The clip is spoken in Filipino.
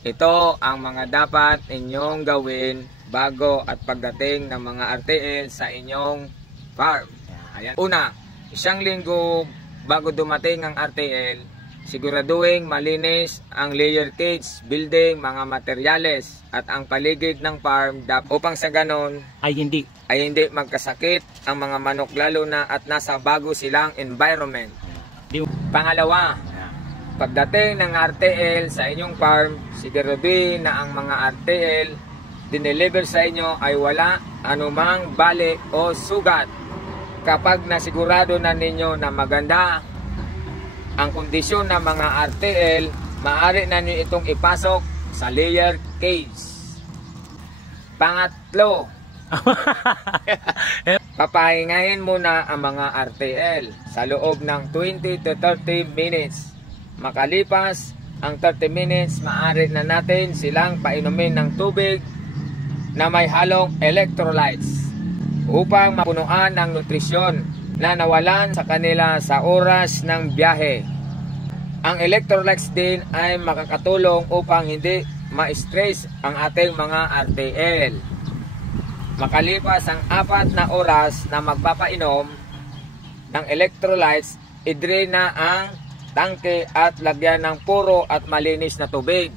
Ito ang mga dapat inyong gawin bago at pagdating ng mga RTL sa inyong farm. Ayan. Una, isang linggo bago dumating ang RTL, siguraduhin malinis ang layer cage, building, mga materyales at ang paligid ng farm upang sa ganon ay hindi magkasakit ang mga manok, lalo na at nasa bago silang environment. Pangalawa, pagdating ng RTL sa inyong farm, siguraduhin na ang mga RTL dineliver sa inyo ay wala anumang bali o sugat. Kapag nasigurado na ninyo na maganda ang kondisyon ng mga RTL, maaari na niyo itong ipasok sa layer cage. Pangatlo, papahingahin muna ang mga RTL sa loob ng 20 to 30 minutes. Makalipas ang 30 minutes, maaari na natin silang painumin ng tubig na may halong electrolytes upang mapunuan ng nutrisyon na nawalan sa kanila sa oras ng biyahe. Ang electrolytes din ay makakatulong upang hindi ma-stress ang ating mga RTL. Makalipas ang 4 na oras na magpapainom ng electrolytes, i-drain na ang tangke at lagyan ng puro at malinis na tubig.